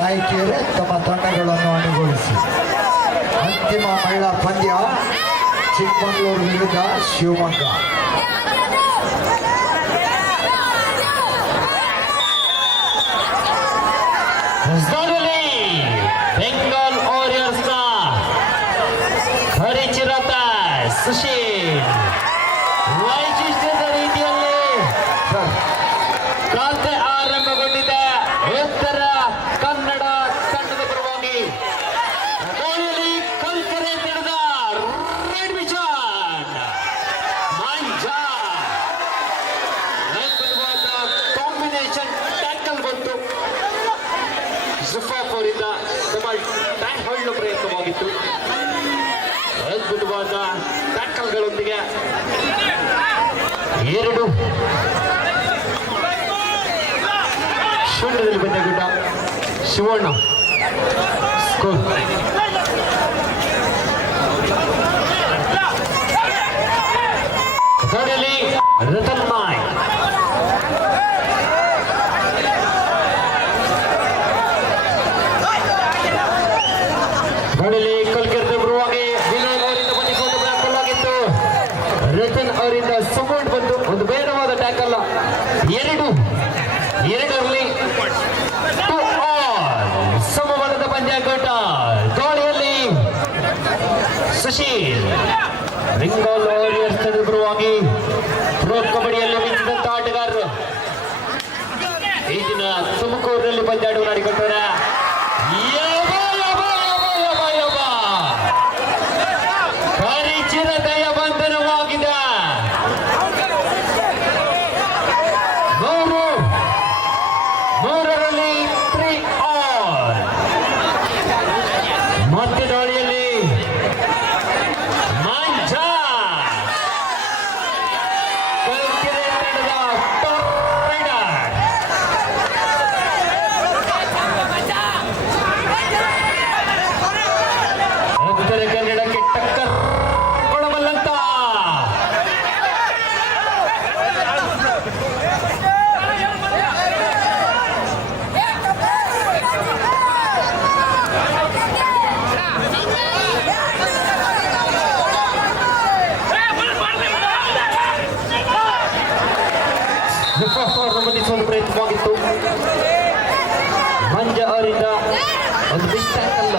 ನಾಯಕಿಯರೇ ತಮ್ಮ ತಂಡಗಳನ್ನು ಅಣಿಗೊಳಿಸಿ. ಅಂತಿಮ ಮಹಿಳಾ ಪಂದ್ಯ ಚಿಕ್ಕಮಗಳೂರು ವಿರುದ್ಧ ಶಿವಮೊಗ್ಗ. ಬೆಂಗಾಲ್ ವಾರಿಯರ್ಸ್ ಪರಿಚಿತ ಸುಶೀಲ್ ವೈಶಿಷ್ಟ್ಯದ ರೀತಿಯಲ್ಲಿ ಖಾತೆ ಆರಂಭಗೊಂಡಿದೆ. ಉತ್ತರ ಕನ್ನಡ ತಂಡದ ಪರವಾಗಿ ಕಲ್ಕರೆ ತಿಳಿದ ರೆಡ್ ವಿಷನ್ ಮಂಜಾ ಅದ್ಭುತವಾದ ಕಾಂಬಿನೇಷನ್ ಟ್ಯಾಕಲ್ ಬಂತು. ಜುಫಾಫ್ ಅವರಿಂದ ಟ್ಯಾಕ್ ಹೊಳ್ಳು ಪ್ರಯತ್ನವಾಗಿತ್ತು. ಅದ್ಭುತವಾದ ಟ್ಯಾಕಲ್ಗಳೊಂದಿಗೆ ಎರಡು ಶೂನ್ಯದಲ್ಲಿ ಬಂದ ಗುಡ್ಡ ಶಿವಣ್ಣ ಸ್ಕೋರ್. ಥರ್ಡಲ್ಲಿ ರತನ್ ನಾಯಕ್. ಥರ್ಡಲ್ಲಿ ಕಲ್ಕೆರೆ ಬರುವಾಗಿ ವಿನೋದ್ ಅವರಿಂದ ಬಂದಿಕೊಂಡು ಟ್ಯಾಕಲ್ ಆಗಿತ್ತು. ರತನ್ ಅವರಿಂದ ಸಪೋರ್ಟ್ ಬಂತು. ಒಂದು ಬೇಡವಾದ ಟ್ಯಾಕಲ್. ಎರಡರಲ್ಲಿ ಸಮಬಲದ ಪಂದ್ಯಾಟ. ದಾಳಿಯಲ್ಲಿ ಸುಶೀಲ್ ಬೆಂಗಾಲ್ ವಾರಿಯರ್ಸ್ ತಂಡದ ಪರವಾಗಿ ಪ್ರೋ ಕಬಡ್ಡಿಯಲ್ಲಿ ಮಿಂಚಿದಂತ ಆಟಗಾರರು ಈ ದಿನ ತುಮಕೂರಿನಲ್ಲಿ ಪಂದ್ಯಾಟವನ್ನು ಆಡಿಕೊಟ್ಟವರ ಪರಿಚಿರತೆಯ ಬಂಧನವಾಗಿದೆ. ಮೂರರಲ್ಲಿ 3 ಆಲ್. ಮತ್ತೆ ದಾಳಿಯಲ್ಲಿ ಮಂಜಾ ಕಲ್ಕೆರೆ ತಂಡದ ಟೊರ್ನೈಡರ್. ಉತ್ತರ ಕನ್ನಡಕ್ಕೆ ಟಕ್ಕರ್ ಕೊಡಬಲ್ಲಂತ ಬಂಧಿಸುವ ಪ್ರಯತ್ನವಾಗಿತ್ತು. ಮಂಜಾ ಅವರಿಂದ ಒಂದು ಬಿಗ್ ಟ್ಯಾಕಲ್.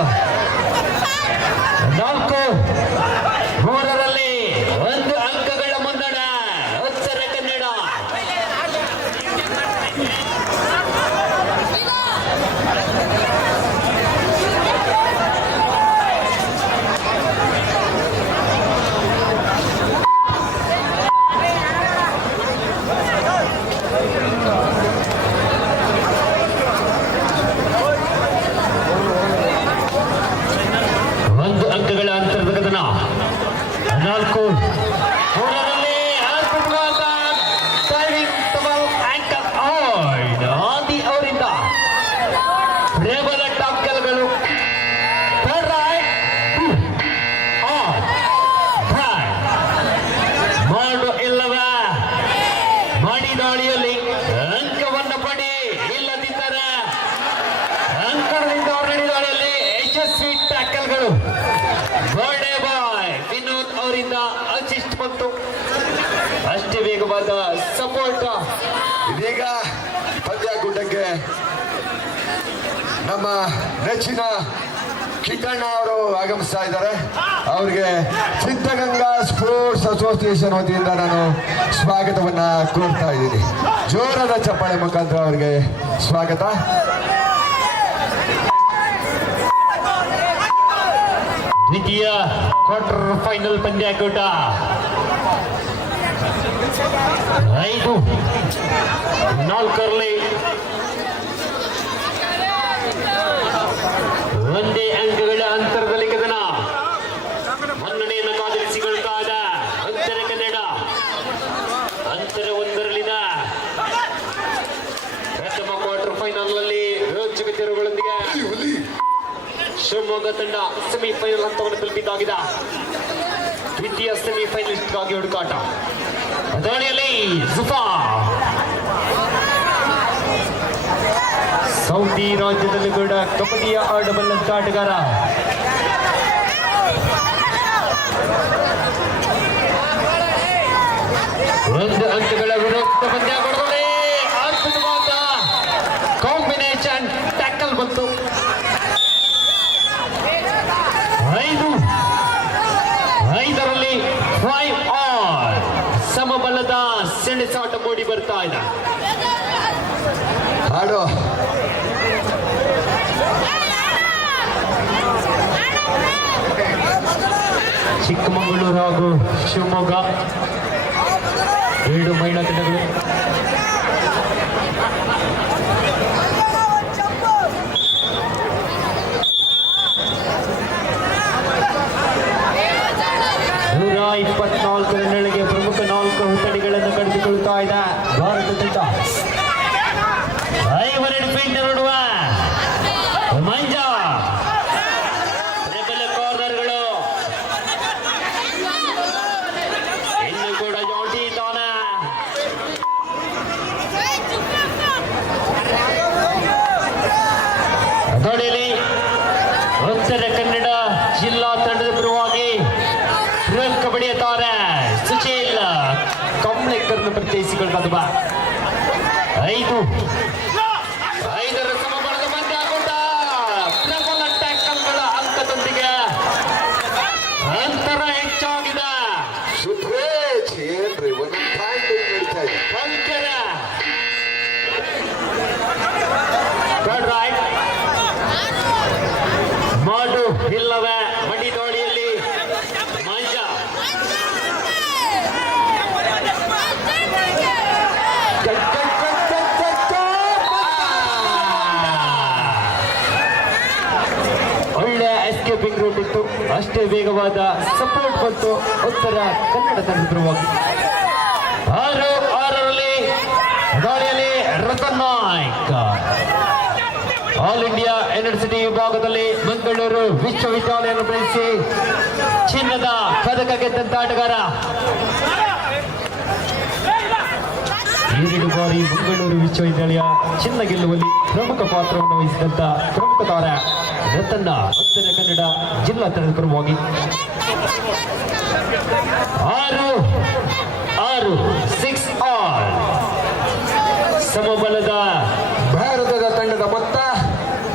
4-3ರಲ್ಲಿ 1 ಅಂಕಗಳ ಮುನ್ನಡ ಉತ್ತರ ಕನ್ನಡ. ಅಂಕಗಳ ಅಂತರದ ಕದನ. 4-3ರಲ್ಲಿ ಅದ್ಭುತವಾದ ಡೈವಿಂಗ್ ಡಬಲ್ ಆಂಕಲ್ ಔಟ್ ಆದಿ ಅವರಿಂದ ಪ್ರಬಲ ಟಾಕಲ್ಗಳು. ಮಾಡು ಇಲ್ಲವ ಮಾಡಿ ದಾಳಿಯಲ್ಲಿ ಅಂಕವನ್ನು ಪಡಿ. ಇಲ್ಲದಿದ್ದರೆ ಅಂಕಗಳಿಂದ ಹೊರಡಿ ದಾಳಿಯಲ್ಲಿ ಯಶಸ್ವಿ ಟ್ಯಾಕಲ್ಗಳು. ಬರ್ಡೇ ಬಾಯ್ ವಿನೋದ್ ಅವರಿಂದ ಅಸಿಸ್ಟ್ ಬಂತು. ಅಷ್ಟೇ ವೇಗವಾದ ಸಪೋರ್ಟ್. ಇದೀಗ ಪಂದ್ಯಾಕೂಟಕ್ಕೆ ನಮ್ಮ ನೆಚ್ಚಿನ ಕಿಟ್ಟಣ್ಣ ಅವರು ಆಗಮಿಸ್ತಾ ಇದ್ದಾರೆ. ಅವರಿಗೆ ಸಿದ್ಧಗಂಗಾ ಸ್ಪೋರ್ಟ್ಸ್ ಅಸೋಸಿಯೇಷನ್ ವತಿಯಿಂದ ನಾನು ಸ್ವಾಗತವನ್ನ ಕೋರ್ತಾ ಇದ್ದೀನಿ. ಜೋರಾದ ಚಪ್ಪಾಳೆ ಮುಖಾಂತರ ಅವರಿಗೆ ಸ್ವಾಗತ. ದ್ವಿತೀಯ ಕ್ವಾರ್ಟರ್ ಫೈನಲ್ ಪಂದ್ಯಾಕೂಟ. 5-4ರಲ್ಲಿ ಒಂದೇ ಅಂಕಗಳ ಅಂತರದಲ್ಲಿ ಕದನ. ಮನ್ನಣೆಯನ್ನು ಕಾದಿರಿಸಿಕೊಳ್ತಾ ಇದ್ದ ಉತ್ತರ ಕನ್ನಡ. ಅಂತರ 1ರಲ್ಲಿನ ಪ್ರಥಮ ಕ್ವಾರ್ಟರ್ ಫೈನಲ್ ನಲ್ಲಿ ರೋಚಕ ತಿರುವುಗಳೊಂದಿಗೆ ಶಿವಮೊಗ್ಗ ತಂಡ ಸೆಮಿಫೈನಲ್ ಹಂತವನ್ನು ತಲುಪಿದ್ದಾಗಿದೆ. ದ್ವಿತೀಯ ಸೆಮಿಫೈನಲಿಸ್ಟ್ಗಾಗಿ ಹುಡುಕಾಟ. ದಾಳಿಯಲ್ಲಿ ಜುಫಾ ಸೌದಿ ರಾಜ್ಯದಲ್ಲೂ ಕೂಡ ಕಬಡ್ಡಿಯ ಆಡಬಲ್ಲಂತ ಆಟಗಾರ. ಒಂದು ಅಂಕಗಳ ವಿರುದ್ಧ ಪಂದ್ಯ ಕೊಡುವರೆ ಅದ್ಭುತವಾದ ಕಾಂಬಿನೇಷನ್ ಟ್ಯಾಕಲ್ ಬಂತು. 5ರಲ್ಲಿ 5 ಆಲ್ ಸಮಬಲದ ಸೆಣಸಾಟ ಮೂಡಿ ಬರ್ತಾ ಇದೆ. ಹಾಡು ಚಿಕ್ಕಮಗಳೂರು ಹಾಗೂ ಶಿವಮೊಗ್ಗ ಎರಡು ಮಹಿಳಾ ತಂಡಗಳು. ನೂರ 24 ರನ್ಗಳಿಗೆ ಪ್ರಮುಖ 4 ಹುಟ್ಟಣಿಗಳನ್ನು ಕಳೆದುಕೊಳ್ಳುತ್ತಾ ಇದೆ ಭಾರತ ತಂಡ. 5 ಡಿಫೆಂಡ್ ನೋಡುವ ಮಂಜ ರೆಬಲ್ ಕಾರ್ನರ್ಗಳು ಇನ್ನು ಕೂಡ ಜಾಂಟಿ ಇದ್ದಾನೆ. ಅದರಲ್ಲಿ ಉತ್ತರ ಕನ್ನಡ ಜಿಲ್ಲಾ ತಂಡದ ಪರವಾಗಿ ಕಬಡ್ಡಿಯುತ್ತಾರೆ ಸುಶೀಲ್ ಕಂಬ್ಳಿಕರ್ನ ಪರಿಚಯಿಸಿಕೊಳ್ಳುವ 5ರ ಸಮಬಲದ ಮಧ್ಯ ಆಗುತ್ತ ಪ್ರಬಲ ಟ್ಯಾಕಲ್ಗಳ ಅಂಕದೊಂದಿಗೆ ಅಂತರ ಹೆಚ್ಚಾಗಿದೆ. ಏನ್ರಿ ಒಂದು ನಡೀತಾ ಇದೆ. ಕಲ್ಕೆರ ರೈಟ್ ಮಾಡು ಇಲ್ಲವೇ ಮಡಿ ದೋಣಿಯಲ್ಲಿ ಮಂಜ ಒಳ್ಳೆ ಎಸ್ಕೇಪಿಂಗ್ ರೂಟ್ ಇತ್ತು. ಅಷ್ಟೇ ವೇಗವಾದ ಸಪೋರ್ಟ್ ಬಂತು ಉತ್ತರ ಕನ್ನಡ ತಂಡದ ಪರವಾಗಿ. 6ರಲ್ಲಿ ದಾಳಿಯಲ್ಲಿ Ratan Naik. All India university ವಿಭಾಗದಲ್ಲಿ ಮಂಗಳೂರು ವಿಶ್ವವಿದ್ಯಾಲಯವನ್ನು ಬೆಳೆಸಿ ಚಿನ್ನದ ಪದಕ ಗೆದ್ದಂತ ಆಟಗಾರ. 2 ಬಾರಿ ಮಂಗಳೂರು ವಿಶ್ವವಿದ್ಯಾಲಯ ಚಿನ್ನ ಗೆಲ್ಲುವಲ್ಲಿ ಪ್ರಮುಖ ಪಾತ್ರವನ್ನು ವಹಿಸಿದಂತ ಪ್ರಮುಖ ತಾರ ರತನ್ನ ಉತ್ತರ ಕನ್ನಡ ಜಿಲ್ಲಾ ತಂಡದ ಪರವಾಗಿ. 6 ಆಲ್ ಸಮಬಲದ ಭಾರತದ ತಂಡದ ಮೊತ್ತ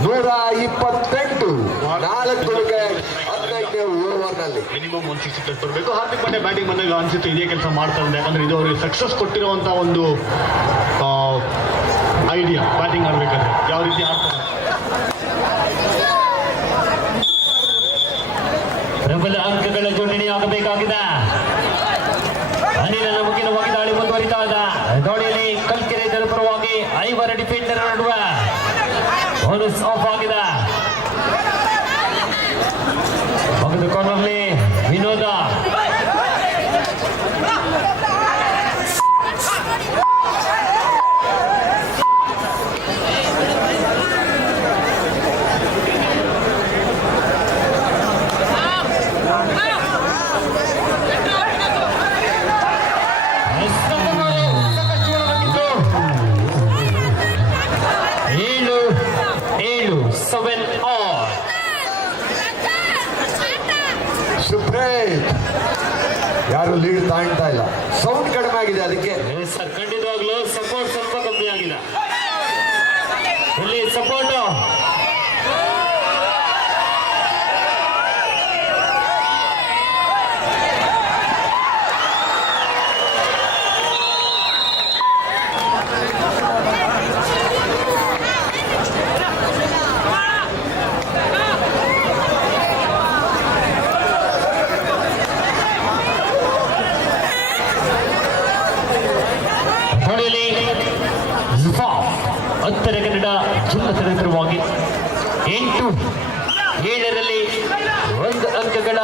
128. 4 ವಿಕೆಟ್ 15ನೇ ಓವರ್ನಲ್ಲಿ. ಮಿನಿಮಮ್ 160 ಪ್ಲಸ್ ಬರಬೇಕು. ಹಾರ್ದಿಕ್ ಪಾಂಡ್ಯ ಬ್ಯಾಟಿಂಗ್ ಬಂದಾಗ ಅನ್ಸುತ್ತೆ ಇದೇ ಕೆಲಸ ಮಾಡ್ತಾರೆ. ಯಾಕಂದ್ರೆ ಇದು ಅವರಿಗೆ ಸಕ್ಸಸ್ ಕೊಟ್ಟಿರುವಂತಹ ಒಂದು ಐಡಿಯಾ ಬ್ಯಾಟಿಂಗ್ ಆಡ್ಬೇಕಾದ್ರೆ ಯಾವ ರೀತಿ ಆಡ್ತಾರೆ. ಪ್ರಬಲ ಅಂಕಗಳ ಜೋಡಣೆ ಆಗಬೇಕಾಗಿದೆ. ಅನಿಲನ ಮುಖ್ಯವಾಗಿ ದಾಳಿ ಮುಂದುವರಿತಾ ಇದೆ. ದಾಳಿಯಲ್ಲಿ ಕಲ್ಕೆರೆ ಇದರ ಪರವಾಗಿ 5 ಡಿಫೆಂಡರ್ ನಡುವೆ ಬೋನಸ್ ಆಫ್ ಆಗಿದೆ. ಪಕ್ಕದ ಕಾರ್ನರ್ಲಿ ವಿನೋದ ಸುಪ್ರೇತ್ ಯಾರು ಲೀಡ್ ತಾಣ್ತಾ ಇಲ್ಲ. ಸೌಂಡ್ ಕಡಿಮೆ ಆಗಿದೆ ಅದಕ್ಕೆ. ಸರ್ ಖಂಡಿತವಾಗ್ಲೂ ಸಪೋರ್ಟ್ ಸ್ವಲ್ಪ ಕಮ್ಮಿ ಆಗಿದೆ. ಇಲ್ಲಿ ಸಪೋರ್ಟ್ ಉತ್ತರ ಕನ್ನಡ ಜಿಲ್ಲಾ ತಂಡವಾಗಿ 8-7ರಲ್ಲಿ 1 ಅಂಕಗಳ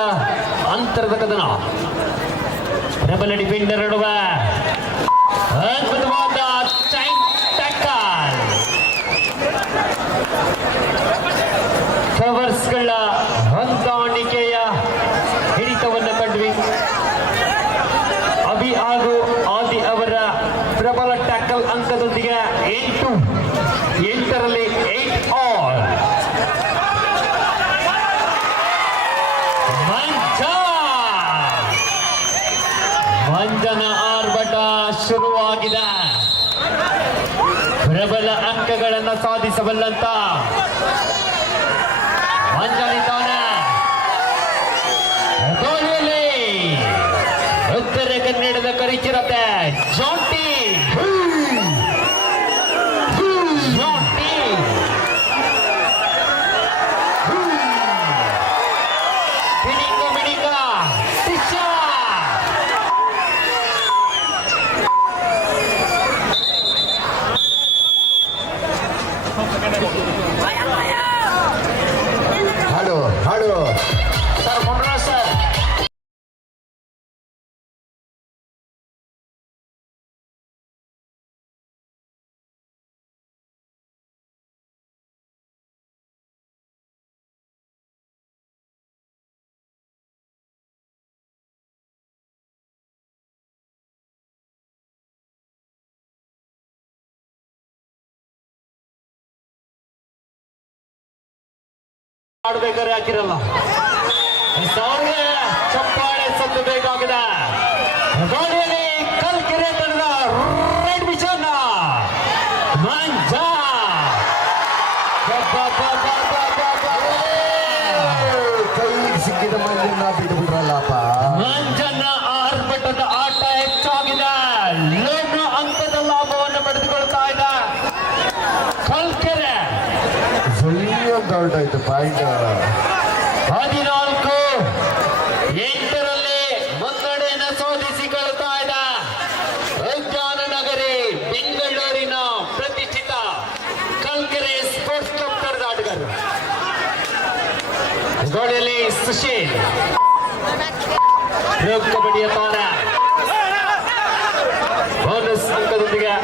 ಅಂತರದ ಕದನ. ಪ್ರಬಲ ಡಿಫೆಂಡರ್ ನಡುವೆ ಅದ್ಭುತವಾದ ಟ್ಯಾಕಲ್. ಕವರ್ಸ್ಗಳ ಹೊಂದಾಣಿಕೆಯ ಹಿಡಿತವನ್ನು ಕಂಡ್ವಿ. ಅಭಿ ಹಾಗೂ ಆದಿ ಅವರ ಪ್ರಬಲ ಟ್ಯಾಕಲ್ ಅಂಕದೊಂದಿಗೆ 8-ರಲ್ಲಿ 8 ಮಂಜನ ಆರ್ಭಟ ಶುರುವಾಗಿದೆ. ಪ್ರಬಲ ಅಂಕಗಳನ್ನು ಸಾಧಿಸಬಲ್ಲಂತ ಮಂಜನಿದ್ದಾನೆ. ಗೋಲಿಯಲ್ಲಿ ಉತ್ತರ ಕನ್ನಡದ ಕರಿಚಿರತೆ ಜೋಂಟಿ ಹಾಡು ಹಾಡು ಸರ್ ಮೊನ್ರಾಜ್ ಸರ್. ಆಡ್ಬೇಕಾದ್ರೆ ಹಾಕಿರಲ್ಲ ಸಾವಿರ ಚಪ್ಪಾಳೆ ಸದ್ದು ಬೇಕಾಗಿದೆ. ಗೋಲಿಯಲ್ಲಿ ಕಲ್ಕೆರೆ ತಂಡದ ರೆಡ್ ವಿಷನ್ ಮಂಜ ಕೈಗೆ ಸಿಕ್ಕಿದ ಮಂದಿನ ಬಿಟ್ಟುಬಿಟ್ರಲ್ಲಪ್ಪ. ಮಂಜನ ಆರ್ಭಟದ ಆಟ ಹೆಚ್ಚಾಗಿದೆ. ಲೋನ ಅಂಕದ ಲಾಭವನ್ನು ಪಡೆದುಕೊಳ್ತಾ ಇದೆ ಕಲ್ಕೆರೆ. ಸ್ವಲ್ಪ ಹೊರಟಾಯ್ತು ಪಾಯಿಂಟ್. 14-8 ಮುನ್ನಡೆಯನ್ನು ಸಾಧಿಸಿಕೊಳ್ತಾ ಇದೆ ಉದ್ಯಾನ ನಗರಿ ಬೆಂಗಳೂರಿನ ಪ್ರತಿಷ್ಠಿತ ಕಲ್ಕೆರೆ ಸ್ಪೋರ್ಟ್ಸ್ ಕ್ಲಬ್ ತಂಡದ ಆಟಗಾರರು. ಗೋಡೆಯಲ್ಲಿ ಸುಶೀಲ್ ಪ್ರೋ ಕಬಡ್ಡಿಯ ತಾಣ ಬೋನಸ್ ಅಂಕದೊಂದಿಗೆ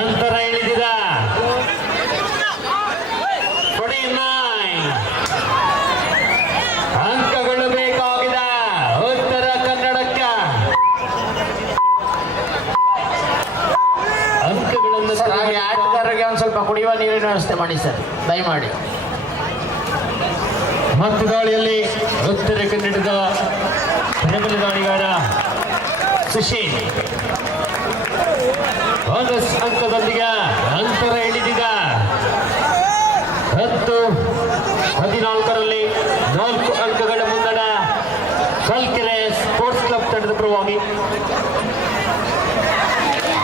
ಅಂತರ ಇಳಿದಿದ 49 ಅಂಕಗಳು ಬೇಕಾಗಿದೆ ಉತ್ತರ ಕನ್ನಡಕ್ಕೆ. ಅಂಕಗಳನ್ನು ಆಟಗಾರರಿಗೆ ಒಂದು ಸ್ವಲ್ಪ ಕುಡಿಯುವ ನೀರಿನ ವ್ಯವಸ್ಥೆ ಮಾಡಿ ಸರ್, ದಯಮಾಡಿ. ಮತ್ತು ದಾಳಿಯಲ್ಲಿ ಉತ್ತರ ಕನ್ನಡದ ಪ್ರಬಲ ದಾಳಿಗಾರ ಸುಶೀಲ್ ಬೋನಸ್ ಅಂಕದೊಂದಿಗೆ ಅಂತರ ಇಳಿದಿದ 10-14 4 ಅಂಕಗಳ ಮುನ್ನಡೆ ಕಲ್ಕೆರೆ ಸ್ಪೋರ್ಟ್ಸ್ ಕ್ಲಬ್ ತಂಡದ ಪರವಾಗಿ.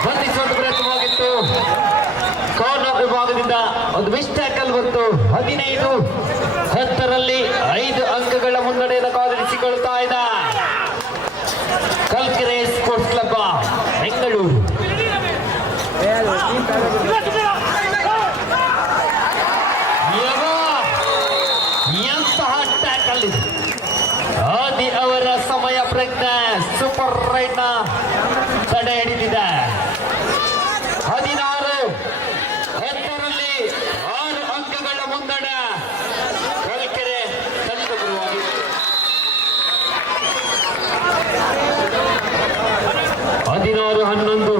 ಬಂಧಿಸುವಂತ ಪ್ರಯತ್ನವಾಗಿತ್ತು ಕಾರ್ನರ್ ವಿಭಾಗದಿಂದ ಒಂದು ಮಿಸ್ ಟ್ಯಾಕಲ್ ಬಂತು. 15-10 5 ಅಂಕಗಳ ಮುನ್ನಡೆಯನ್ನು ಕಾದಿರಿಸಿಕೊಳ್ತಾ ಇದೆ ಕಲ್ಕೆರೆ ಸ್ಪೋರ್ಟ್ಸ್ ಕ್ಲಬ್ ಬೆಂಗಳೂರು. ಎಂತಹ ಟ್ಯಾಕಲ್ ಇದು. ಆದಿ ಅವರ ಸಮಯ ಪ್ರಜ್ಞೆ ಸೂಪರ್ ರೈಡ್ ನ ತಡೆ ಹಿಡಿದಿದೆ. 16-10 6 ಅಂಕಗಳ ಮುನ್ನಡೆ ಕಲ್ಕೆರೆ ತಂಡದ ಪರವಾಗಿ. 16-11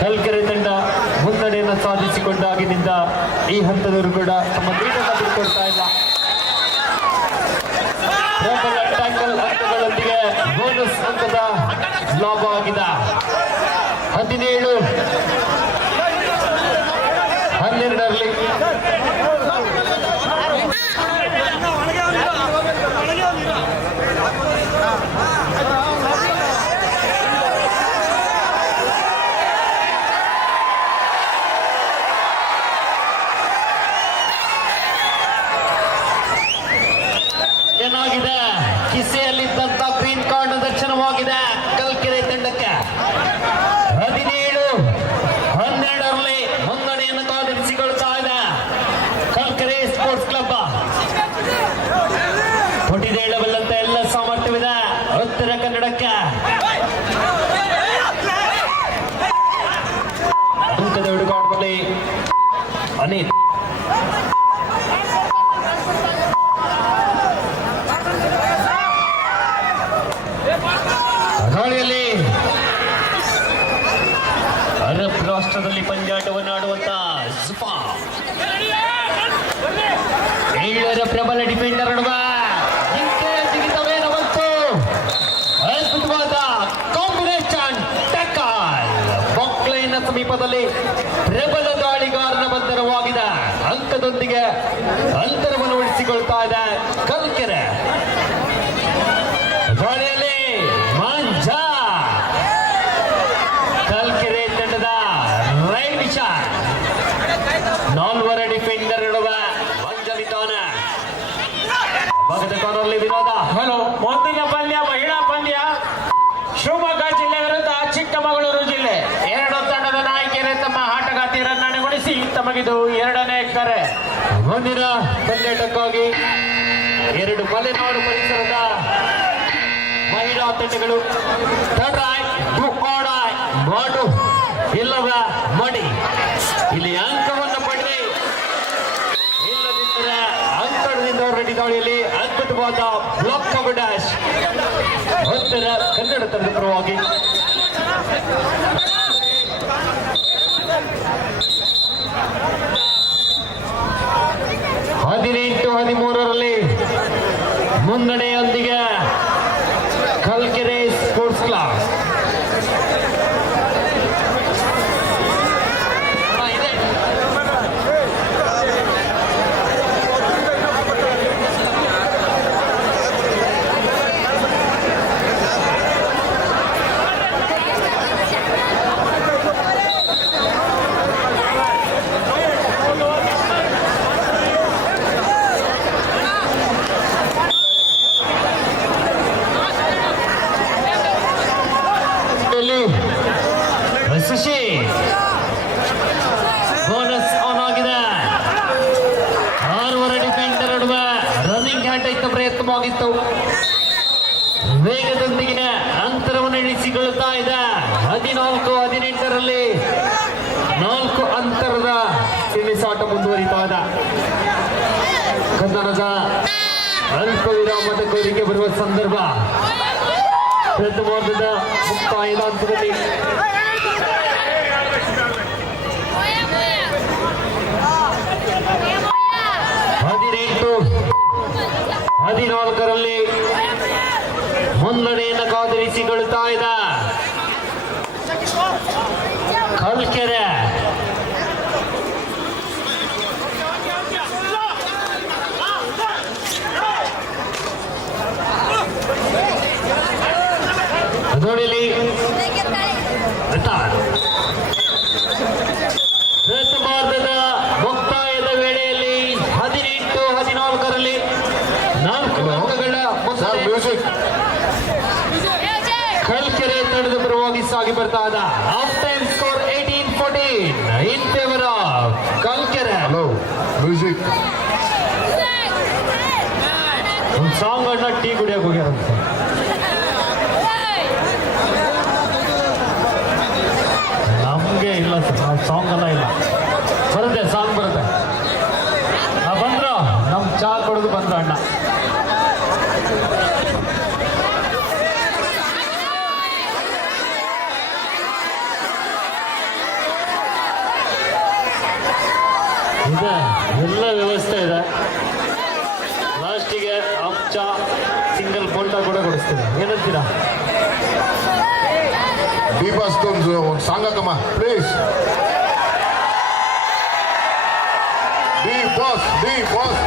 ಕಲ್ಕೆರೆ ತಂಡ ಮುನ್ನಡೆಯನ್ನು ಸಾಧಿಸಿಕೊಂಡಾಗಿನಿಂದ ಈ ಹಂತದವರು ಕೂಡ ತಮ್ಮ ಲೀಡನ್ನು ಬಿಟ್ಟುಕೊಡ್ತಾ ಇಲ್ಲ. ಪ್ರಬಲ ಟ್ಯಾಕಲ್ ಅಂಕಗಳೊಂದಿಗೆ ಬೋನಸ್ ಅಂಕದ ಲಾಭ ಆಗಿದೆ. 17-12 ಏನಾಗಿದೆ ಕಿಸೆಯಲ್ಲಿದ್ದಂತ ಗ್ರೀನ್ ಕಾರ್ಡ್ ದರ್ಶನವಾಗಿದೆ ಕಲ್ಕೆರೆ ತಂಡಕ್ಕೆ. 17-12 ಮುನ್ನಡೆಯನ್ನು ಕಾದಿರಿಸಿಕೊಳ್ತಾ ಇದೆ ಕಲ್ಕೆರೆ ಸ್ಪೋರ್ಟ್ಸ್ ಕ್ಲಬ್. ಪುಟಿದೇಳಬಲ್ಲಂತ ಎಲ್ಲ ಸಾಮರ್ಥ್ಯವಿದೆ ಉತ್ತರ ಕನ್ನಡಕ್ಕೆ. ಅಂಕದ ಹುಡುಗಾಟದಲ್ಲಿ ಅನಿಲ್ ಗಾಳಿಯಲ್ಲಿ ಡಿಫೆಂಡರ್ ನಡುವೆ ಜಿಗಿತವೇನು ಬಂತು ಅದ್ಭುತವಾದ ಕಾಂಬಿನೇಷನ್ ಟಕ್ಕಲ್ ಬಾಕ್ಲೈನ್ನ ಸಮೀಪದಲ್ಲಿ ಪ್ರಬಲ ದಾಳಿಗಾರನ ಬಂಧನವಾಗಿದೆ. ಅಂಕದೊಂದಿಗೆ ಅಂತರವನ್ನು ಉಳಿಸಿಕೊಳ್ತಾ ಇದೆ ಕಲ್ಕೆರೆ. ದಾಳಿಯಲ್ಲಿ ಮಂಜಾ ಕಲ್ಕೆರೆ ತಂಡದ ರೈಟ್ ಶಾಟ್. ನಾಲ್ವರ ಡಿಫೆಂಡರ್ ನಡುವೆ ಮಂಜಲಿತಾನೆ ಭಾಗದ ಕಾರ್ನಲ್ಲಿ ವಿರೋಧ. ಹಲೋ, ಮುಂದಿನ ಪಂದ್ಯ ಮಹಿಳಾ ಪಂದ್ಯ ಶಿವಮೊಗ್ಗ ಜಿಲ್ಲೆ ವಿರುದ್ಧ ಚಿಕ್ಕಮಗಳೂರು ಜಿಲ್ಲೆ. ಎರಡು ತಂಡದ ನಾಯಕಿಯರೇ ತಮ್ಮ ಆಟಗಾರ್ತಿಯರನ್ನು ಅಣಿಗೊಳಿಸಿ ತಮಗಿದು ಎರಡನೇ ಕರೆ. ಮುಂದಿನ ಪಂದ್ಯಾಟಕ್ಕಾಗಿ ಎರಡು ಮಲೆನಾಡು ಪರಿಸರದ ಮಹಿಳಾ ತಂಡಗಳು ತಡಾಯ್ ದುಕ್ಕಾಡಾಯ್ ಮಾಡು ಇಲ್ಲವ ಮಡಿ ಇಲ್ಲಿ ಅಂಕವನ್ನು ಪಡೆದಿ, ಇಲ್ಲದಿದ್ದರೆ ಅಂಕಣದಿಂದ ಹೊರಡಿ ದಾಳಿಯಲ್ಲಿ ಅದ್ಭುತವಾದ ಬ್ಲಾಕ್ ಕಬ ಡ್ಯಾಶ್ ಉತ್ತರ ಕನ್ನಡ ತಂಡದ ಪರವಾಗಿ. ಹದಿನೆಂಟು 13ರಲ್ಲಿ ಮುನ್ನಡೆಯೊಂದಿಗೆ Kalkere sports club. Shashi bonus on ಆಗಿದೆ. ಆರವರ ಡಿಫೆಂಡರ್ ನಡುವೆ ರನ್ನಿಂಗ್ ಹ್ಯಾಂಡ್ ಐತ ಪ್ರಯತ್ನವಾಗಿತ್ತು. ವೇಗದೊಂದಿಗಿನ ಅಂತರವನ್ನು ಇಳಿಸಿಕೊಳ್ಳುತ್ತಾ ಇದೆ. 14-18ರಲ್ಲಿ 4 ಅಂತರದ ಸೆಣಸಾಟ ಮುಂದುವರಿತಾ ಇದೆ. ಕನ್ನಡದ ಅಲ್ಪ ವಿರಾಮದ ಕೋರಿಕೆ ಬರುವ ಸಂದರ್ಭ. ಪ್ರಥಮಾರ್ಧದ ಮುಕ್ತಾಯದ ಹಂತದಲ್ಲಿ 18-14ರಲ್ಲಿ ಮುನ್ನಡೆಯನ್ನು ಕಾದಿರಿಸಿಕೊಳ್ಳುತ್ತಾ ಇದೆ ಕಲ್ಕೆರೆ. ಅದರಲ್ಲಿ ಪ್ರಥಮಾರ್ಧದ ಮುಕ್ತಾಯದ ವೇಳೆಯಲ್ಲಿ 18-14ರಲ್ಲಿ 4 ಅಂಕಗಳ ಕಲ್ಕೆರೆ ತಂಡದ ಪರವಾಗಿ ಸಾಗಿ ಬರ್ತಾ ಇದ್ದ. Half time score 18-14 in favour of Kalkere. Hello music. ಒಂದು ಸಾಂಗ್ ಅನ್ನ ಟೀ ಕುಡಿಯಕ್ಕೆ ಹೋಗ್ಯಾರಂತ. ನಮ್ಗೆ ಇಲ್ಲ ಸರ್, ಸಾಂಗ್ ಎಲ್ಲ ಇಲ್ಲ. ಬರುತ್ತೆ, ಸಾಂಗ್ ಬರುತ್ತೆ. ಬಂದ್ರು, ನಮ್ ಚಾ ಕೊಡೋದು ಬಂದ್ರು ಅಣ್ಣ. ಇದೆ, ಎಲ್ಲ ವ್ಯವಸ್ಥೆ ಇದೆ. ಲಾಸ್ಟಿಗೆ ಅಂಚ ಸಿಂಗಲ್ ಬೋಲ್ಟ ಕೂಡ ಕೊಡಿಸ್ತೀವಿ. ಏನಂತೀರಾ? ಡಿ ಬಾಸ್ ಒಂದು ಸಾಂಗ್ ಹಾಕಮ್ಮ please. D boss, D boss.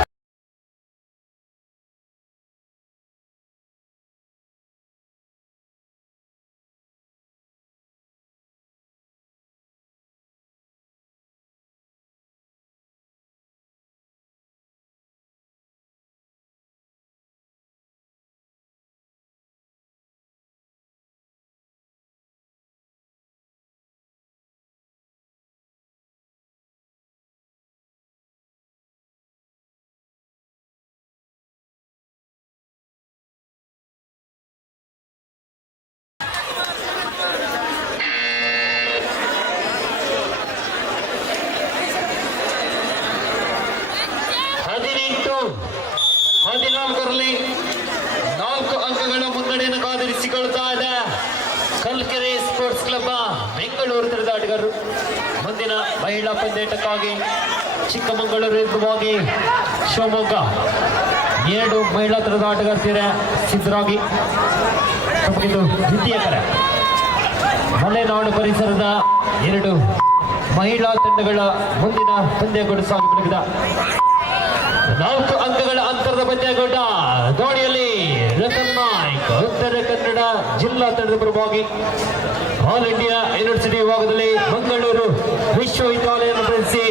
Kalkere sports club Bengaluru ತಂಡದ ಆಟಗಾರರು ಮುಂದಿನ ಮಹಿಳಾ ಪಂದ್ಯಾಟಕ್ಕಾಗಿ ಚಿಕ್ಕಮಗಳೂರು ಎದುರಾಗಿ ಶಿವಮೊಗ್ಗ 2 ಮಹಿಳಾ ತಂಡದ ಆಟಗಾರ್ತಿಯರೇ ಸಿದ್ಧರಾಗಿ ತಮಗಿದು ದ್ವಿತೀಯ ಕರೆ. ಮಲೆನಾಡು ಪರಿಸರದ 2 ಮಹಿಳಾ ತಂಡಗಳ ಮುಂದಿನ ಪಂದ್ಯಗಳು ಸಾಗಿಬಲಿದ 4 ಅಂಕಗಳ ಅಂತರದ ಪಂದ್ಯಗೊಂಡ ದೋಣಿಯಲ್ಲಿ ರತನ್ ನಾಯ್ಕ್ ಉತ್ತರ ಕನ್ನಡ ಜಿಲ್ಲಾ ತಂಡದ ಪರವಾಗಿ ಆಲ್ ಇಂಡಿಯಾ ಯೂನಿವರ್ಸಿಟಿ ವಿಭಾಗದಲ್ಲಿ ಮಂಗಳೂರು ವಿಶ್ವವಿದ್ಯಾಲಯವನ್ನು ಪ್ರವೇಶಿಸಿ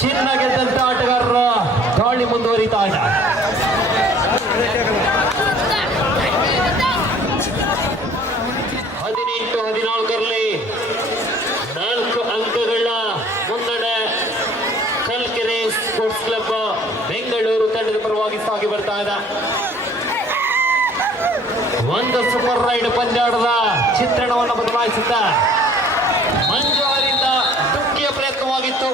ಚಿನ್ನ ಗೆದ್ದಂತ ಆಟಗಾರರ ದಾಳಿ ಮುಂದುವರಿತಾ ಇದೆ. ಹದಿನೆಂಟು 14ರಲ್ಲಿ 4 ಅಂಕಗಳ ಮುನ್ನಡೆ ಕಲ್ಕೆರೆ ಸ್ಪೋರ್ಟ್ಸ್ ಕ್ಲಬ್ ಬೆಂಗಳೂರು ತಂಡದ ಪರವಾಗಿ ಸಾಗಿ ಬರ್ತಾ ಇದೆ. ಒಂದು ಸೂಪರ್ ರೈಡ್ ಪಂದ್ಯಾಟದ ಚಿತ್ರಣವನ್ನು ಬದಲಾಯಿಸಿದ್ದ ಮಂಜು ಅವರಿಂದ ಡುಕ್ಕಿಯ ಪ್ರಯತ್ನವಾಗಿತ್ತು.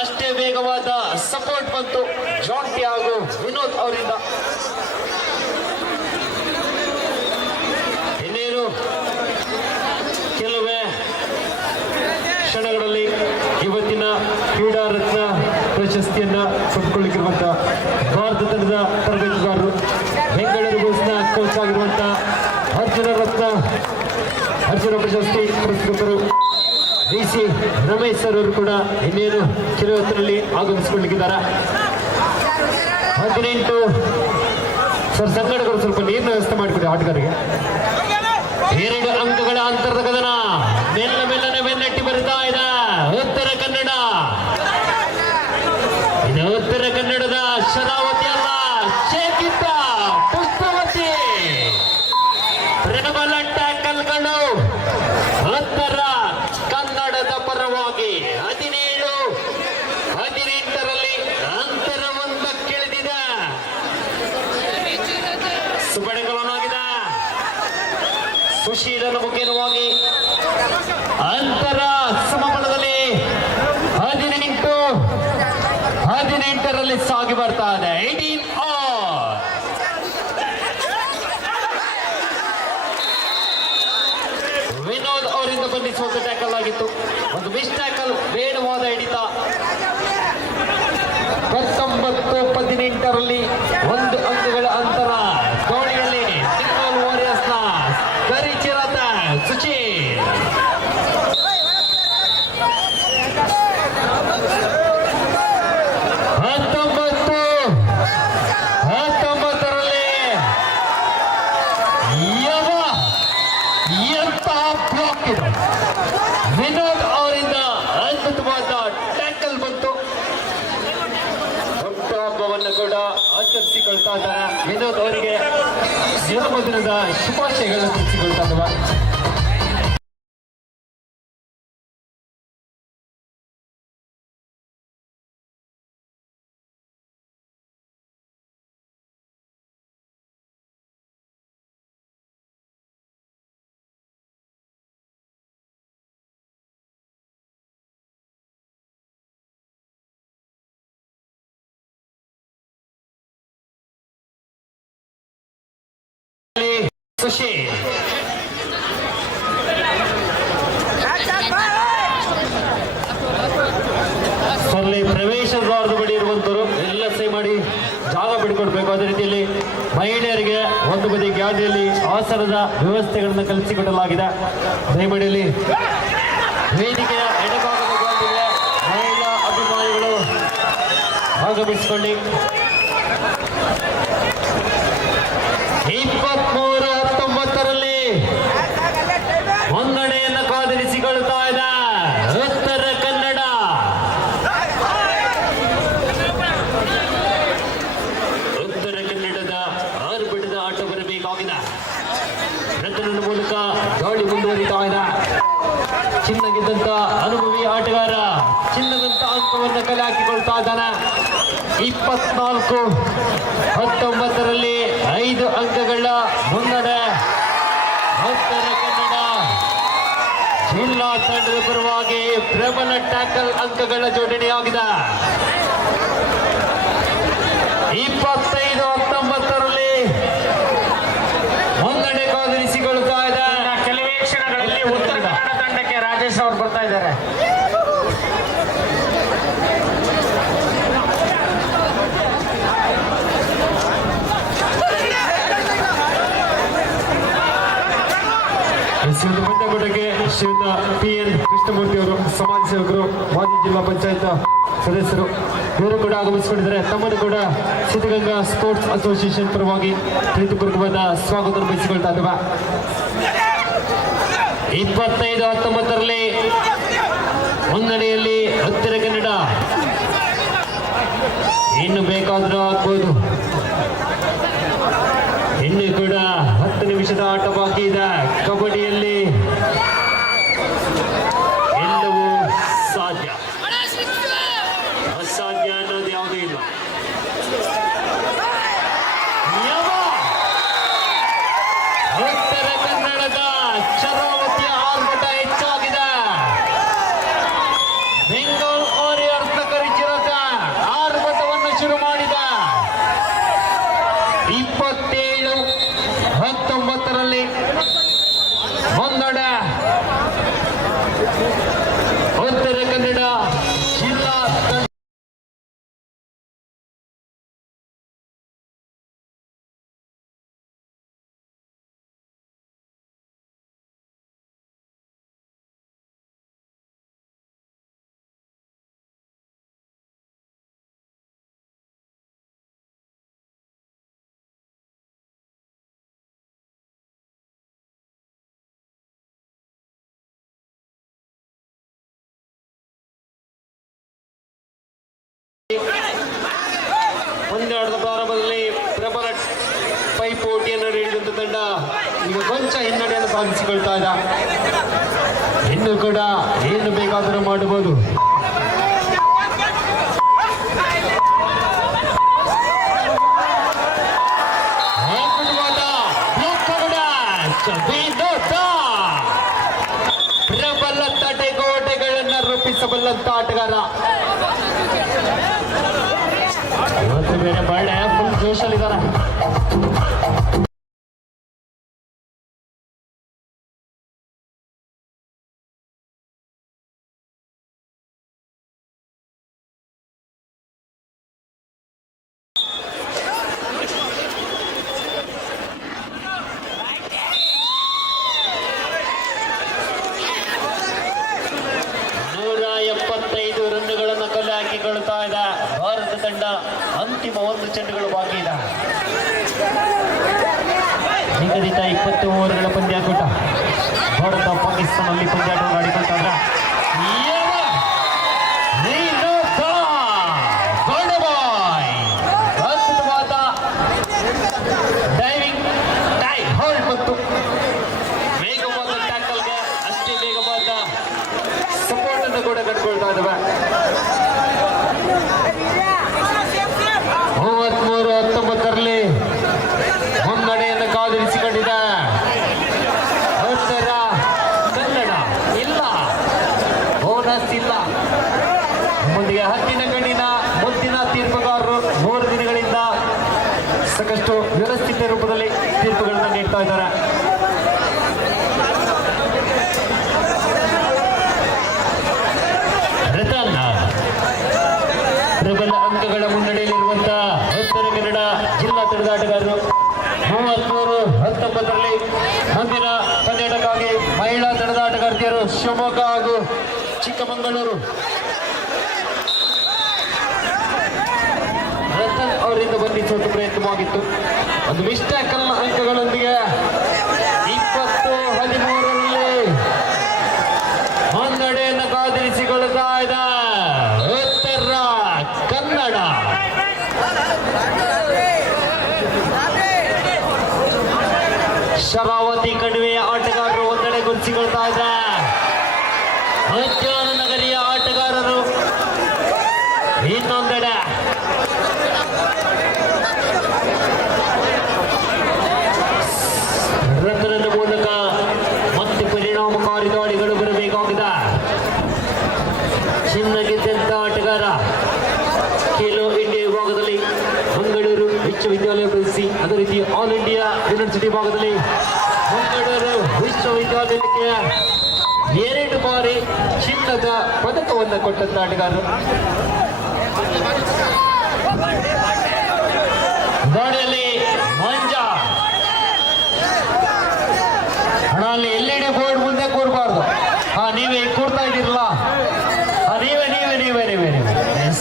ಅಷ್ಟೇ ವೇಗವಾದ ಸಪೋರ್ಟ್ ಬಂತು ಜಾಂಟಿ ಹಾಗೂ ವಿನೋದ್ ಅವರಿಂದ. ಇನ್ನೇನು ಕೆಲವೇ ಕ್ಷಣಗಳಲ್ಲಿ ಇವತ್ತಿನ ಕ್ರೀಡಾ ರತ್ನ ಪ್ರಶಸ್ತಿಯನ್ನ ಪಡೆದುಕೊಳ್ಳಿರುವಂತ ಭಾರತ ತಂಡದ ತರಬೇತುದಾರರು ಬೆಂಗಳೂರು ಬೂಸ್ನ ಕೋಚ್ ಆಗಿರುವಂತ ಅರ್ಜುನ ಪ್ರಶಸ್ತಿ ಪುರಸ್ಕೃತರು DC ರಮೇಶ್ ಸರ್ ಅವರು ಕೂಡ ಇನ್ನೇನು ಕೆಲವು ಹೊತ್ತಿನಲ್ಲಿ ಆಗಮಿಸಿಕೊಂಡಿದ್ದಾರೆ. 18 ಸರ್ ಸಂಘಟಕರು ಸ್ವಲ್ಪ ನೀರಿನ ವ್ಯವಸ್ಥೆ ಮಾಡಿಕೊಡಿ ಆಟಗಾರರಿಗೆ. 2 ಅಂಕಗಳ ಅಂತರದ ಕದನ ಮೆಲ್ಲ ಮೆಲ್ಲನೆ ಬೆನ್ನಟ್ಟಿ ಬರುತ್ತಾ ಇದೆ ಉತ್ತರ ಕನ್ನಡ. ಇದು ಉತ್ತರ ಕನ್ನಡದ ಶರಾವತಿ ಅಲ್ಲ, ಶೇಖಿತ ಪುಷ್ಪವತಿ. ಪ್ರಬಲ ಟ್ಯಾಕಲ್ಗಳು ಉತ್ತರ ಕನ್ನಡದ ಪರವಾಗಿ 17-18ರಲ್ಲಿ ಅಂತರವೊಂದಕ್ಕಿಳಿದಿದೆ. ಸುಬಡೆಗಳನ್ನಾಗಿದೆ ಸುಶೀಲನ ಮುಖೇನವಾಗಿ ಅಂತರ ಸಮಬಲದಲ್ಲಿ 18-18ರಲ್ಲಿ ಸಾಗಿ ಬರ್ತಾ ಇದೆ. 18 ವಿನೋದ್ ಅವರಿಂದ ಬಂಧಿಸುವಂತ ಟ್ಯಾಕಲ್ ಆಗಿತ್ತು. ಒಂದು ಮಿಸ್ ಟ್ಯಾಕಲ್, ಬೇಡವಾದ ಹಿಡಿತ. 19-18ರಲ್ಲಿ 1 ಅಂಕಗಳ ಅಂತರ ದೋಣಿಯಲ್ಲಿ ಬೆಂಗಾಲ್ ವಾರಿಯರ್ಸ್ನ ಗರಿಚಿರತ ಸುಚಿ. ವಿನೋದ್ ಅವರಿಂದ ಅದ್ಭುತವಾದ ಟ್ಯಾಕಲ್ ಬಂತು. ದೊಡ್ಡ ಹಬ್ಬವನ್ನು ಕೂಡ ಆಚರಿಸಿಕೊಳ್ತಾ ಇದ್ದಾರೆ. ವಿನೋದ್ ಅವರಿಗೆ ಜನ್ಮದಿನದ ಶುಭಾಶಯಗಳನ್ನು ತಿಳಿಸಿಕೊಳ್ತಾ ಇದ್ದಾವೆ. ಸುಶೀಲ್ ಅಲ್ಲಿ ಪ್ರವೇಶ ದ್ವಾರದ ಬಳಿ ಇರುವಂತವರು ಎಲ್ಲ ಸೈ ಮಾಡಿ ಜಾಗ ಬಿಡ್ಕೊಡ್ಬೇಕು. ಅದೇ ರೀತಿಯಲ್ಲಿ ಮಹಿಳೆಯರಿಗೆ ಒಂದು ಬದಿ ಗಾಡಿಯಲ್ಲಿ ಆಸನದ ವ್ಯವಸ್ಥೆಗಳನ್ನು ಕಲ್ಪಿಸಿಕೊಡಲಾಗಿದೆ. ದಯಮಾಡಿಯಲ್ಲಿ ವೇದಿಕೆಯ ಎಡಭಾಗದ ಗಾಡಿಗೆ ಮಹಿಳಾ ಅಭಿಮಾನಿಗಳು ಆಗಮಿಸಿಕೊಳ್ಳಿ. 23-19ರಲ್ಲಿ ಮುನ್ನಡೆಯನ್ನು ಕಾದಿರಿಸಿಕೊಳ್ತಾ ಇದೆ ಉತ್ತರ ಕನ್ನಡ. ಉತ್ತರ ಕನ್ನಡದ ಆರ್ಬಿಡದ ಆಟ ಬರಬೇಕಾಗಿದೆ. ರತನನ ಮೂಲಕ ದಾಳಿ ಮುಂದುವರಿತಾ ಇದೆ. ಚಿನ್ನ ಗೆದ್ದಂತ ಅನುಭವಿ ಆಟಗಾರ ಚಿನ್ನದಂತ ಅಂಕವನ್ನು ಕಲೆ ಹಾಕಿಕೊಳ್ತಾ ಇದ್ದಾನೆ. 24-19ರಲ್ಲಿ 5 ಅಂಕಗಳ ಮುನ್ನಡೆ ಉತ್ತರ ಕನ್ನಡ ಜಿಲ್ಲಾ ತಂಡದ ಪರವಾಗಿ ಪ್ರಬಲ ಟ್ಯಾಕಲ್ ಅಂಕಗಳ ಜೋಡಣೆಯಾಗಿದೆ. 25-19ರಲ್ಲಿ ಮುನ್ನಡೆ ಕಾದಿರಿಸಿಕೊಳ್ತಾ ಇದೆ. ಕೆಲವೇ ಕ್ಷಣಗಳಲ್ಲಿ ಉತ್ತರ ಕನ್ನಡ ತಂಡಕ್ಕೆ ರಾಜೇಶ್ ಅವರು ಬರ್ತಾ ಇದ್ದಾರೆ. ಶ್ರೀಯುತ ಪಂಚಕೋಟೆಗೆ ಶ್ರೀಯುತ PN ಕೃಷ್ಣಮೂರ್ತಿ ಅವರು ಸಮಾಜ ಸೇವಕರು, ಮಾಜಿ ಜಿಲ್ಲಾ ಪಂಚಾಯತ್ ಸದಸ್ಯರು ಇವರು ಕೂಡ ಆಗಮಿಸಿಕೊಂಡಿದ್ದಾರೆ. ತಮ್ಮನ್ನು ಕೂಡ ಸಿದ್ಧಗಂಗಾ ಸ್ಪೋರ್ಟ್ಸ್ ಅಸೋಸಿಯೇಷನ್ ಪರವಾಗಿ ಪ್ರೀತಿಪೂರ್ವಕವಾದ ಸ್ವಾಗತ ಬಯಸಿಕೊಳ್ತಾ ಇದ್ದೇವೆ. 25-19ರಲ್ಲಿ ಮುನ್ನಡೆಯಲ್ಲಿ ಉತ್ತರ ಕನ್ನಡ. ಇನ್ನು ಬೇಕಾದ್ರೂ ಆಗ್ಬೋದು. ಇನ್ನು ಕೂಡ 10 ನಿಮಿಷದ ಆಟ ಬಾಕಿ ಇದೆ. ಕಬಡ್ಡಿಯಲ್ಲಿ ಎಲ್ಲವೂ ಸಾಧ್ಯ, ಅಸಾಧ್ಯ ಅನ್ನೋದು ಯಾವುದೂ ಇಲ್ಲ. ಉತ್ತರ ಕನ್ನಡದ ಶರಾವತಿಯ ಆರ್ಭಟ ಹೆಚ್ಚಾಗಿದೆ. ಬೆಂಗಳೂರು ವಾರಿಯರ್ಸ್ ಕರಿಚಿರತ ಆರ್ಭಟವನ್ನು ಶುರು ಮಾಡಿದ. 27-19ರಲ್ಲಿ ಮುನ್ನಡೆ ಉತ್ತರ ಕನ್ನಡ ಜಿಲ್ಲಾ ಪಂದ್ಯಾಟದ ಪ್ರಾರಂಭದಲ್ಲಿ ಪ್ರಬಲ ಪೈಪೋಟಿಯನ್ನು ನೀಡಿದಂಥ ತಂಡ ಈಗ ಕೊಂಚ ಹಿನ್ನಡೆಯನ್ನು ಸಾಧಿಸಿಕೊಳ್ತಾ ಇದೆ. ಇನ್ನು ಕೂಡ ಏನು ಬೇಕಾದರೂ ಮಾಡಬಹುದು. ಪ್ರಬಲ ತಡೆಗೋಡೆಗಳನ್ನು ರೂಪಿಸಬಲ್ಲಂತ ಆಟಗಾರ. ಇವತ್ತು ಬೇರೆ ಬಾಳೆ ಫುಲ್ ಜೋಶಲ್ಲಿದ್ದಾರೆ. ರನ್ನುಗಳನ್ನು ಕಲೆ ಹಾಕಿಕೊಳ್ತಾ ಇದೆ ಭಾರತ ತಂಡ. ಅಂತಿಮ 1 ಚೆಂಡುಗಳು ಬಾಕಿ ಇದೆ. ನಿಗದಿತ 20 ಓವರ್ಗಳ ಪಂದ್ಯಾಟೂಟ. ಭಾರತ ಪಾಕಿಸ್ತಾನಲ್ಲಿ ಪಂದ್ಯಾಟವನ್ನು ಆಡಿಕೊಳ್ತಾ ಇದ್ದಾರೆ. ಅದ್ಭುತವಾದ ಡೈವಿಂಗ್ ಟೈ ಹೋಲ್ಡ್ ಮತ್ತು ವೇಗವಾದ ಟ್ಯಾಕಲ್ಗೆ ಅಷ್ಟೇ ವೇಗವಾದ ಸಪೋರ್ಟ್ ಅನ್ನು ಕೂಡ ಕಂಡುಕೊಳ್ತಾ ಇದ್ದಾವೆ. 33-19ರಲ್ಲಿ ಮುನ್ನಡೆಯನ್ನು ಕಾದಿರಿಸಿಕೊಂಡಿದೆ ಉತ್ತರ ಕನ್ನಡ. ಇಲ್ಲ ಬೋನಸ್ ಇಲ್ಲ. ಮುಂದಿಗೆ ಹತ್ತಿನ ಗಣ್ಣಿನ ಮುದ್ದಿನ ತೀರ್ಪುಗಾರರು 3 ದಿನಗಳಿಂದ ಸಾಕಷ್ಟು ವ್ಯವಸ್ಥಿತ ರೂಪದಲ್ಲಿ ತೀರ್ಪುಗಳನ್ನು ನೀಡ್ತಾ ಇದ್ದಾರೆ. ಪ್ರಬಲ ಅಂಕಗಳ ಮುನ್ನಡೆಯಲ್ಲಿರುವಂತಹ ಉತ್ತರ ಕನ್ನಡ ಜಿಲ್ಲಾ ತಂಡದಾಟಗಾರರು 33-19ರಲ್ಲಿ ಮುಂದಿನ ಪಂದ್ಯಾಟಕ್ಕಾಗಿ ಮಹಿಳಾ ತಂಡದಾಟಗಾರ್ತಿಯರು ಶಿವಮೊಗ್ಗ ಹಾಗೂ ಚಿಕ್ಕಮಗಳೂರು. ರತನ್ ಅವರಿಂದ ಬಂಧಿಸುವ ಪ್ರಯತ್ನವಾಗಿತ್ತು. ಒಂದು ಮಿಸ್ಟ್ಯಾಕಲ್ ಅಂಕಗಳೊಂದಿಗೆ 20-13ರಲ್ಲಿ ಮುನ್ನಡೆಯನ್ನು ಕಾದಿರಿಸಿಕೊಳ್ಳುತ್ತಾ ಇದೆ ಉತ್ತರ ಕನ್ನಡ. ಶರಾವತಿ ಕಣಿವೆಯ ಆಟಗಾರರು ಒಂದೆಡೆ ಗುರುತಿಸಿಕೊಳ್ತಾ ಇದ್ದಾರೆ. ಉದ್ಯಾನ ನಗರಿಯ ಆಟಗಾರರು ಇನ್ನೊಂದೆಡೆ. ರತನದ ಮೂಲಕ ಮತ್ತೆ ಪರಿಣಾಮಕಾರಿ ದಾಳಿಗಳು ಬರಬೇಕಾಗಿದೆ. ಚಿನ್ನ ಗೆದ್ದಂತ ಆಟಗಾರ ಖೇಲೋ ಇಂಡಿಯಾ ವಿಭಾಗದಲ್ಲಿ ಮಂಗಳೂರು ವಿಶ್ವವಿದ್ಯಾಲಯ ಪ್ರಶಸ್ತಿ, ಅದೇ ರೀತಿ ಆಲ್ ಇಂಡಿಯಾ ಯೂನಿವರ್ಸಿಟಿ ವಿಭಾಗದಲ್ಲಿ ಮಂಗಳೂರು ವಿಶ್ವವಿದ್ಯಾಲಯಕ್ಕೆ 2 ಬಾರಿ ಚಿನ್ನದ ಪದಕವನ್ನು ಕೊಟ್ಟಂತ ಆಟಗಾರರು. ದಾಳಿಯಲ್ಲಿ ಮಂಜ ಹಣಲ್ಲಿ LED ಬೋರ್ಡ್ ಕೂರ್ಬಾರ್ದು. ನೀವೇ ಕೂರ್ತಾ ಇದ್ದೀರಲ್ಲ, ನೀವೇ ನೀವೇ ನೀವೇ ನೀವೇ ನೀವೇ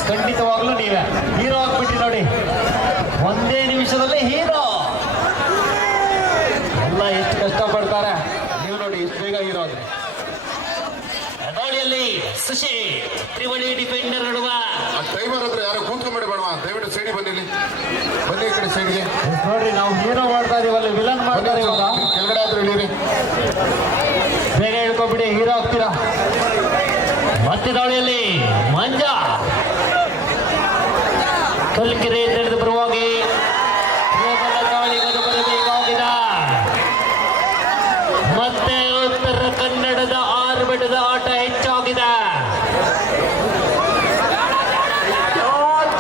ಖಂಡಿತವಾಗ್ಲೂ ನೀವೇ ಹೀರೋ ಆಗ್ಬಿಟ್ಟಿ ನೋಡಿ. ಒಂದೇ ನಿಮಿಷದಲ್ಲಿ ಹೀರೋ. ಎಲ್ಲ ಎಷ್ಟು ಕಷ್ಟಪಡ್ತಾರೆ, ನೀವು ನೋಡಿ ಎಷ್ಟು ಬೇಗ ಹೀರೋ ಆದ್ರೆ. ನೋಡಿ ಸುಶಿ ತ್ರಿವಳಿ ಡಿಫೆಂಡರ್ ನಡುವ ಆ ಟೈಮರ್ ಹತ್ರ ಯಾರು ಕೂತ್ಕೊಂಡ್ಬೇಡಿ ಬೇಡವಾ, ದಯವಿಟ್ಟು ಸೈಡಿ ಬನ್ನಿ, ಬನ್ನಿ ಈ ಕಡೆ ಸೈಡ್ಗೆ. ನೋಡ್ರಿ ನಾವು ಹೀರೋ ಮಾಡ್ತಾ ಇದೀವಲ್ಲ, ವಿಲನ್ ಮಾಡ್ತಾರೆ ಇವಾಗ. ಕೆಳಗಡೆ ಆದ್ರೂ ಇಳೀರಿ. ಬೇಗ ಹೇಳ್ಕೊಬಿಡಿ, ಹೀರೋ ಆಗ್ತೀರಾ. ಮತ್ತೆ ದಾಳಿಯಲ್ಲಿ ಮಂಜ ಕಲ್ಕೆರೆ ನಡೆದು ಬರುವಾಗಿ ದಾಳಿ ಬರಬೇಕಾಗಿದೆ. ಮತ್ತೆ ಉತ್ತರ ಕನ್ನಡದ ಆರ್ಭಟದ ಆಟ ಹೆಚ್ಚಾಗಿದೆ.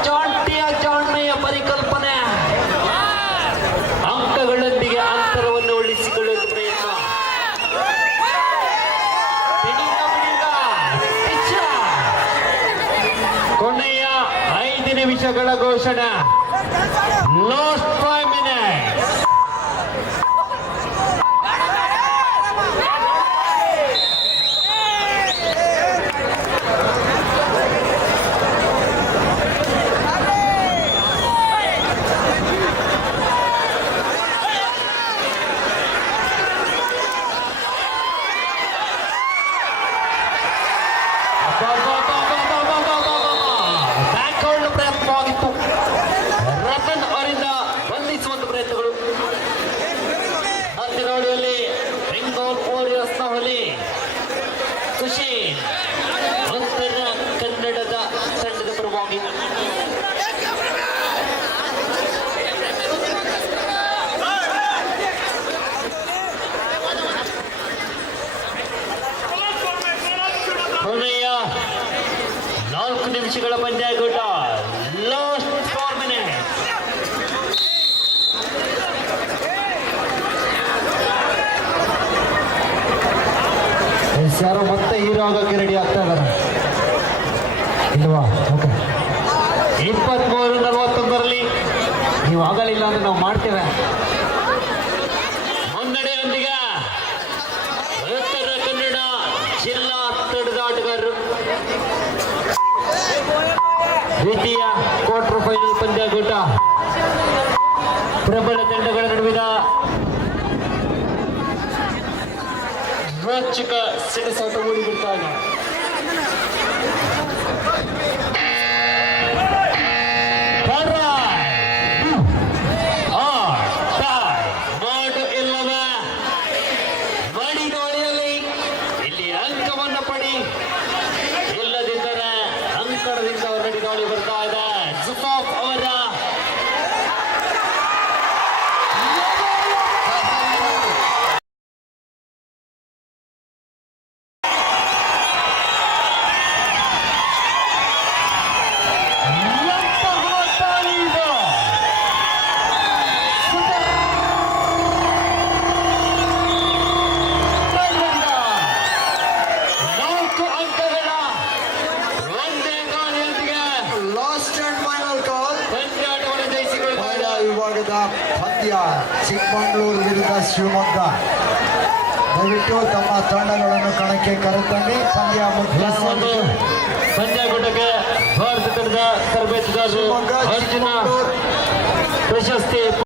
ಜಾಂಟಿಯ ಜಾಣ್ಮೆಯ ಪರಿಕಲ್ಪನೆ, ಅಂಕಗಳೊಂದಿಗೆ ಅಂತರವನ್ನು ಉಳಿಸಿಕೊಳ್ಳುವ ಪ್ರಯತ್ನ. ಕೊನೆಯ 5 ನಿಮಿಷಗಳ ಘೋಷಣೆ. Last 5 minutes. ಬ್ಯಾಕ್ವರ್ಡ್ ಪ್ರಯತ್ನವಾಗಿತ್ತು. ರತನ್ ಅವರಿಂದ ಬಂಧಿಸುವಂತ ಪ್ರಯತ್ನಗಳು. ಮತ್ತೆ ನೋಡಿಯಲ್ಲಿ ಬೆಂಗಾಲ್ ವಾರಿಯರ್ಸ್ನ ಹೊಲಿ ಸುಶೀಲ್ ಉತ್ತರ ಕನ್ನಡದ ತಂಡದ ಪರವಾಗಿ. ಕೊನೆಯ 4 ನಿಮಿಷಗಳ ಪಂದ್ಯಾಟೂಟ. Last 4 minutes. ಯಾರೋ ಮತ್ತೆ ಹೀರೋ ಆಗೋಕ್ಕೆ ರೆಡಿ ಆಗ್ತಾ ಇದ್ದಾರೆ ಇಲ್ವಾ? ಓಕೆ, 23-41 ನೀವು ಆಗಲಿಲ್ಲ ಅಂದ್ರೆ ನಾವು ಮಾಡ್ತೇವೆ. ಮುನ್ನಡೆಯೊಂದಿಗೆ ಉತ್ತರ ಕನ್ನಡ ಜಿಲ್ಲಾ ತಂಡದ ಆಟಗಾರರು ದ್ವಿತೀಯ ಕ್ವಾರ್ಟರ್ ಫೈನಲ್ ಪಂದ್ಯಾಟೂಟ. ಪ್ರಬಲ ತಂಡಗಳ ನಡುವಿನ ರೋಚಕ ಸೆಣಸಾಟ ಮೂಡಿಬಿಡ್ತಾ ಇದೆ. ಮಾಡು ಇಲ್ಲವೇ ಮಡಿ ದಾಳಿಯಲ್ಲಿ ಇಲ್ಲಿ ಅಂಕವನ್ನು ಪಡಿ, ಇಲ್ಲದಿದ್ದರೆ ಅಂಕಣದಿಂದ ಹೊರಡಿ ದಾಳಿ ಬರ್ತಾ ಇದೆ. ಜುಫಾಫ್ ಅವರ ವಿಭಾಗದ ಪಂದ್ಯ ಚಿಕ್ಕಮಗಳೂರು ವಿರುದ್ಧ ಶಿವಮೊಗ್ಗ. ದಯವಿಟ್ಟು ತಮ್ಮ ತಂಡಗಳನ್ನು ಕಣಕ್ಕೆ ಕರೆತಂದು ಪಂದ್ಯ ಮುಕ್ತಾಯವಾಗಿದೆ. ಪಂದ್ಯಾಟಕ್ಕೆ ಭಾರತ ತಂಡದ ತರಬೇತುದಾರರು ಅರ್ಜುನ ಪ್ರಶಸ್ತಿ